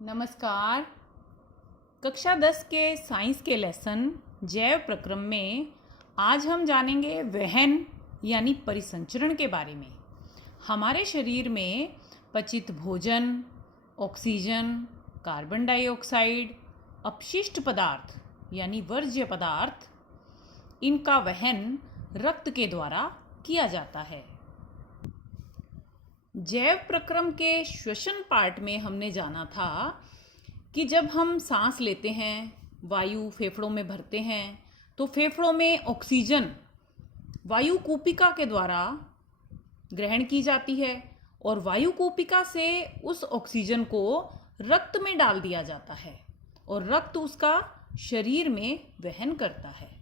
नमस्कार। कक्षा 10 के साइंस के लेसन जैव प्रक्रम में आज हम जानेंगे वहन यानी परिसंचरण के बारे में। हमारे शरीर में पचित भोजन, ऑक्सीजन, कार्बन डाइऑक्साइड, अपशिष्ट पदार्थ यानी वर्ज्य पदार्थ, इनका वहन रक्त के द्वारा किया जाता है। जैव प्रक्रम के श्वसन पार्ट में हमने जाना था कि जब हम सांस लेते हैं, वायु फेफड़ों में भरते हैं, तो फेफड़ों में ऑक्सीजन वायु कूपिका के द्वारा ग्रहण की जाती है और वायु कूपिका से उस ऑक्सीजन को रक्त में डाल दिया जाता है और रक्त उसका शरीर में वहन करता है।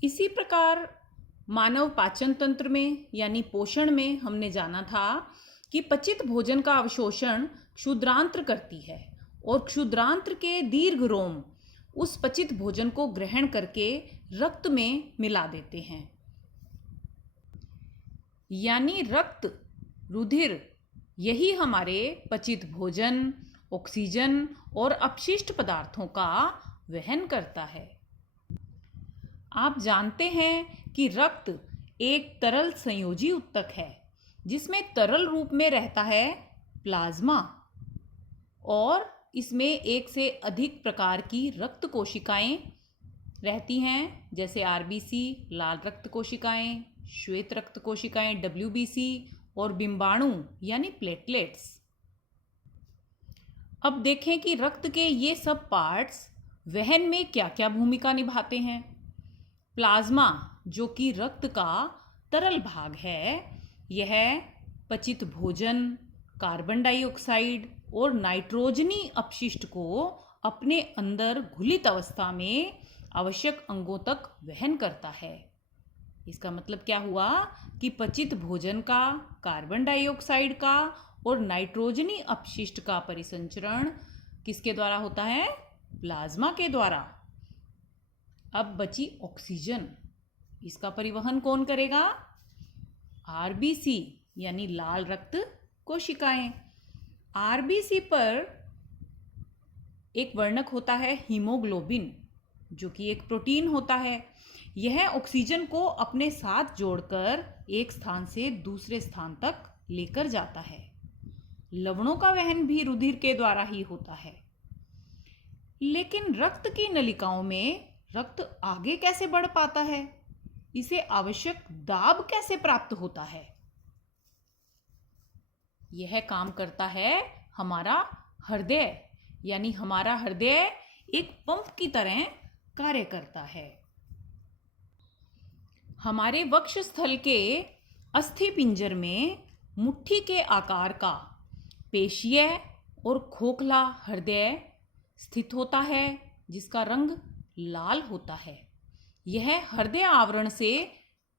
इसी प्रकार मानव पाचन तंत्र में यानी पोषण में हमने जाना था कि पचित भोजन का अवशोषण क्षुद्रांत्र करती है और क्षुद्रांत्र के दीर्घ रोम उस पचित भोजन को ग्रहण करके रक्त में मिला देते हैं। यानी रक्त, रुधिर, यही हमारे पचित भोजन, ऑक्सीजन और अपशिष्ट पदार्थों का वहन करता है। आप जानते हैं कि रक्त एक तरल संयोजी उत्तक है जिसमें तरल रूप में रहता है प्लाज्मा और इसमें एक से अधिक प्रकार की रक्त कोशिकाएं रहती हैं, जैसे आरबीसी, लाल रक्त कोशिकाएं, श्वेत रक्त कोशिकाएं डब्ल्यूबीसी और बिंबाणु यानी प्लेटलेट्स। अब देखें कि रक्त के ये सब पार्ट्स वहन में क्या क्या भूमिका निभाते हैं। प्लाज्मा, जो कि रक्त का तरल भाग है, यह पचित भोजन, कार्बन डाइऑक्साइड और नाइट्रोजनी अपशिष्ट को अपने अंदर घुलित अवस्था में आवश्यक अंगों तक वहन करता है। इसका मतलब क्या हुआ कि पचित भोजन का, कार्बन डाइऑक्साइड का और नाइट्रोजनी अपशिष्ट का परिसंचरण किसके द्वारा होता है? प्लाज्मा के द्वारा। अब बची ऑक्सीजन, इसका परिवहन कौन करेगा? आरबीसी यानी लाल रक्त कोशिकाएं। आरबीसी पर एक वर्णक होता है हीमोग्लोबिन, जो कि एक प्रोटीन होता है। यह ऑक्सीजन को अपने साथ जोड़कर एक स्थान से दूसरे स्थान तक लेकर जाता है। लवणों का वहन भी रुधिर के द्वारा ही होता है। लेकिन रक्त की नलिकाओं में रक्त आगे कैसे बढ़ पाता है? इसे आवश्यक दाब कैसे प्राप्त होता है? यह काम करता है हमारा हृदय, यानी हमारा हृदय एक पंप की तरह कार्य करता है। हमारे वक्षस्थल के अस्थि पिंजर में मुट्ठी के आकार का पेशीय और खोखला हृदय स्थित होता है, जिसका रंग लाल होता है। यह हृदय आवरण से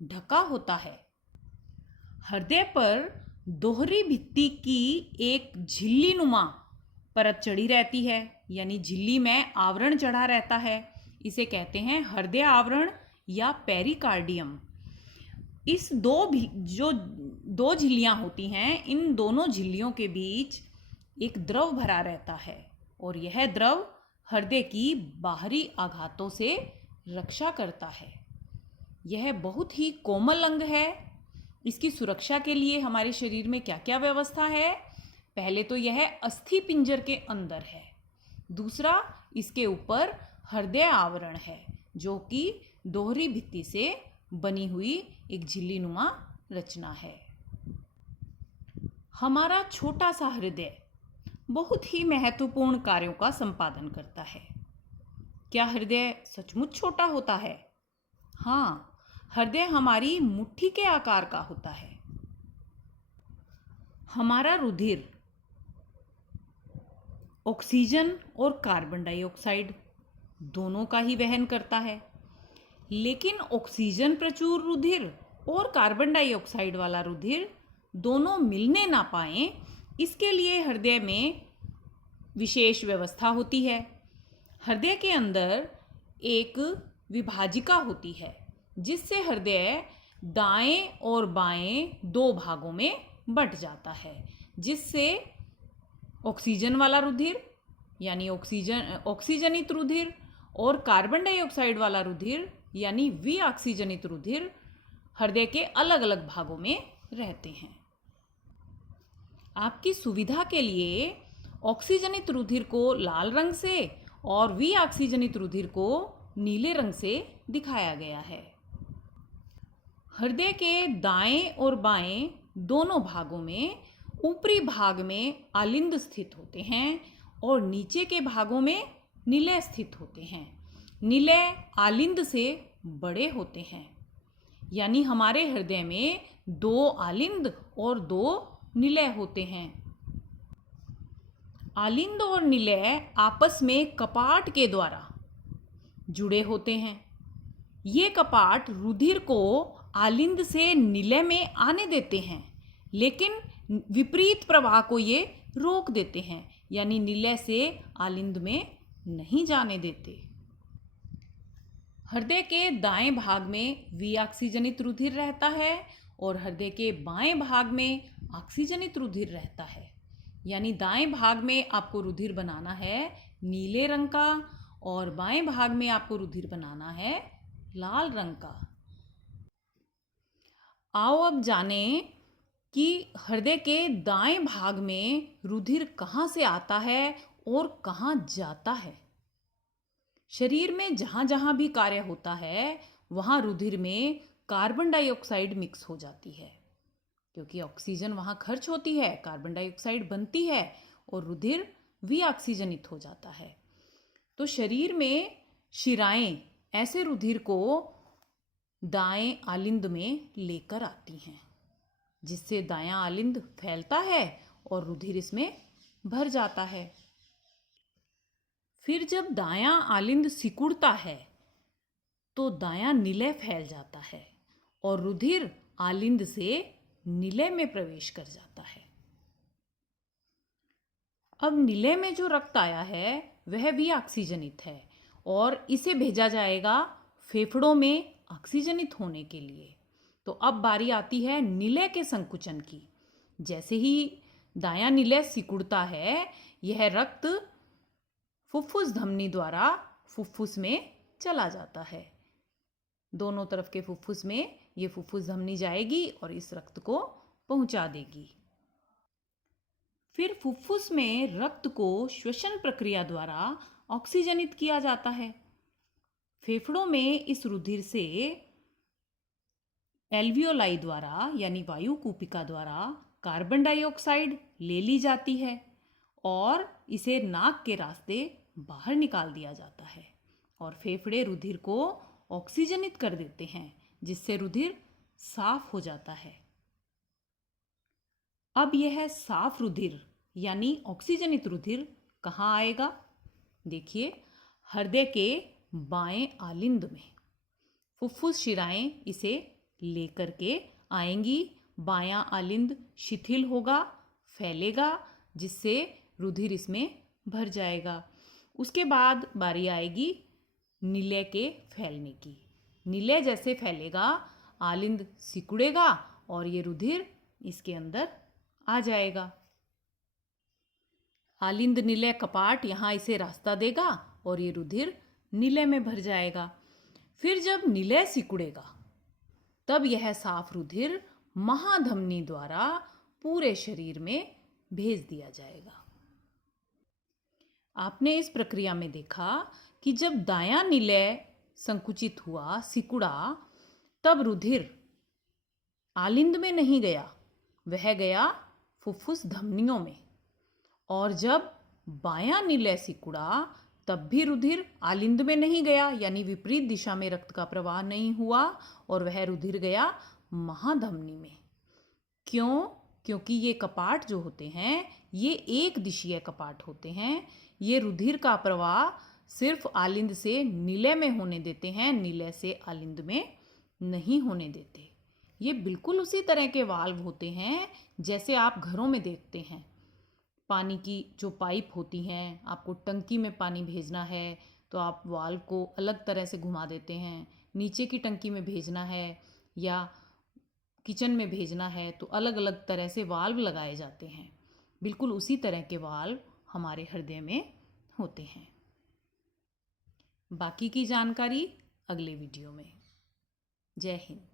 ढका होता है। हृदय पर दोहरी भित्ति की एक झिल्ली नुमा परत चढ़ी रहती है, यानी झिल्ली में आवरण चढ़ा रहता है। इसे कहते हैं हृदय आवरण या पेरिकार्डियम। इस जो दो झिल्लियां होती हैं, इन दोनों झिल्लियों के बीच एक द्रव भरा रहता है और यह द्रव हृदय की बाहरी आघातों से रक्षा करता है। यह बहुत ही कोमल अंग है। इसकी सुरक्षा के लिए हमारे शरीर में क्या क्या व्यवस्था है? पहले तो यह अस्थि पिंजर के अंदर है। दूसरा, इसके ऊपर हृदय आवरण है, जो कि दोहरी भित्ति से बनी हुई एक झिल्लीनुमा रचना है। हमारा छोटा सा हृदय बहुत ही महत्वपूर्ण कार्यों का संपादन करता है। क्या हृदय सचमुच छोटा होता है? हाँ, हृदय हमारी मुट्ठी के आकार का होता है। हमारा रुधिर ऑक्सीजन और कार्बन डाइऑक्साइड दोनों का ही वहन करता है, लेकिन ऑक्सीजन प्रचुर रुधिर और कार्बन डाइऑक्साइड वाला रुधिर दोनों मिलने ना पाएं, इसके लिए हृदय में विशेष व्यवस्था होती है। हृदय के अंदर एक विभाजिका होती है, जिससे हृदय दाएं और बाएं दो भागों में बंट जाता है, जिससे ऑक्सीजन वाला रुधिर यानी ऑक्सीजनित रुधिर और कार्बन डाइऑक्साइड वाला रुधिर यानी विऑक्सीजनित रुधिर हृदय के अलग अलग भागों में रहते हैं। आपकी सुविधा के लिए ऑक्सीजनित रुधिर को लाल रंग से और विऑक्सीजनित रुधिर को नीले रंग से दिखाया गया है। हृदय के दाएं और बाएं दोनों भागों में ऊपरी भाग में आलिंद स्थित होते हैं और नीचे के भागों में निलय स्थित होते हैं। निलय आलिंद से बड़े होते हैं, यानी हमारे हृदय में 2 आलिंद और 2 निलय होते हैं। आलिंद और निलय आपस में कपाट के द्वारा जुड़े होते हैं। ये कपाट रुधिर को आलिंद से निलय में आने देते हैं, लेकिन विपरीत प्रवाह को ये रोक देते हैं, यानी निलय से आलिंद में नहीं जाने देते। हृदय के दाएं भाग में विऑक्सीजनित रुधिर रहता है और हृदय के बाएं भाग में ऑक्सीजनित रुधिर रहता है। यानी दाएं भाग में आपको रुधिर बनाना है नीले रंग का और बाएं भाग में आपको रुधिर बनाना है लाल रंग का। आओ अब जानें कि हृदय के दाएं भाग में रुधिर कहाँ से आता है और कहाँ जाता है। शरीर में जहाँ जहाँ भी कार्य होता है वहाँ रुधिर में कार्बन डाइऑक्साइड मिक्स हो जाती है, क्योंकि ऑक्सीजन वहाँ खर्च होती है, कार्बन डाइऑक्साइड बनती है और रुधिर विऑक्सीजनित हो जाता है। तो शरीर में शिराएं ऐसे रुधिर को दाएं आलिंद में लेकर आती हैं, जिससे दायां आलिंद फैलता है और रुधिर इसमें भर जाता है। फिर जब दायां आलिंद सिकुड़ता है तो दायां निलय फैल जाता है और रुधिर आलिंद से निलय में प्रवेश कर जाता है। अब निलय में जो रक्त आया है वह भी ऑक्सीजनित है और इसे भेजा जाएगा फेफड़ों में ऑक्सीजनित होने के लिए। तो अब बारी आती है निलय के संकुचन की। जैसे ही दायां निलय सिकुड़ता है, यह रक्त फुफ्फुस धमनी द्वारा फुफ्फुस में चला जाता है। दोनों तरफ के फुफ्फुस में ये फुफ्फुस धमनी जाएगी और इस रक्त को पहुंचा देगी। फिर फुफ्फुस में रक्त को श्वसन प्रक्रिया द्वारा ऑक्सीजनित किया जाता है। फेफड़ों में इस रुधिर से एल्वियोलाई द्वारा यानी वायु कूपिका द्वारा कार्बन डाइऑक्साइड ले ली जाती है और इसे नाक के रास्ते बाहर निकाल दिया जाता है और फेफड़े रुधिर को ऑक्सीजनित कर देते हैं, जिससे रुधिर साफ हो जाता है। अब यह साफ रुधिर यानी ऑक्सीजनित रुधिर कहाँ आएगा? देखिए, हृदय के बाएं आलिंद में फुफ्फुस शिराएं इसे लेकर के आएंगी। बायां आलिंद शिथिल होगा, फैलेगा, जिससे रुधिर इसमें भर जाएगा। उसके बाद बारी आएगी निलय के फैलने की। निलय जैसे फैलेगा, आलिंद सिकुड़ेगा और ये रुधिर इसके अंदर आ जाएगा। आलिंद निलय कपाट यहाँ इसे रास्ता देगा और ये रुधिर निलय में भर जाएगा। फिर जब निलय सिकुड़ेगा तब यह साफ रुधिर महाधमनी द्वारा पूरे शरीर में भेज दिया जाएगा। आपने इस प्रक्रिया में देखा कि जब दायां निलय संकुचित हुआ, सिकुड़ा, तब रुधिर आलिंद में नहीं गया, वह गया फुफ्फुस धमनियों में। और जब बायां निलय सिकुड़ा तब भी रुधिर आलिंद में नहीं गया, यानी विपरीत दिशा में रक्त का प्रवाह नहीं हुआ और वह रुधिर गया महाधमनी में। क्यों? क्योंकि ये कपाट जो होते हैं ये एक दिशीय कपाट होते हैं। ये रुधिर का प्रवाह सिर्फ आलिंद से निलय में होने देते हैं, निलय से आलिंद में नहीं होने देते। ये बिल्कुल उसी तरह के वाल्व होते हैं जैसे आप घरों में देखते हैं। पानी की जो पाइप होती हैं, आपको टंकी में पानी भेजना है तो आप वाल्व को अलग तरह से घुमा देते हैं। नीचे की टंकी में भेजना है या किचन में भेजना है तो अलग अलग तरह से वाल्व लगाए जाते हैं। बिल्कुल उसी तरह के वाल्व हमारे हृदय में होते हैं। बाकी की जानकारी अगले वीडियो में। जय हिंद।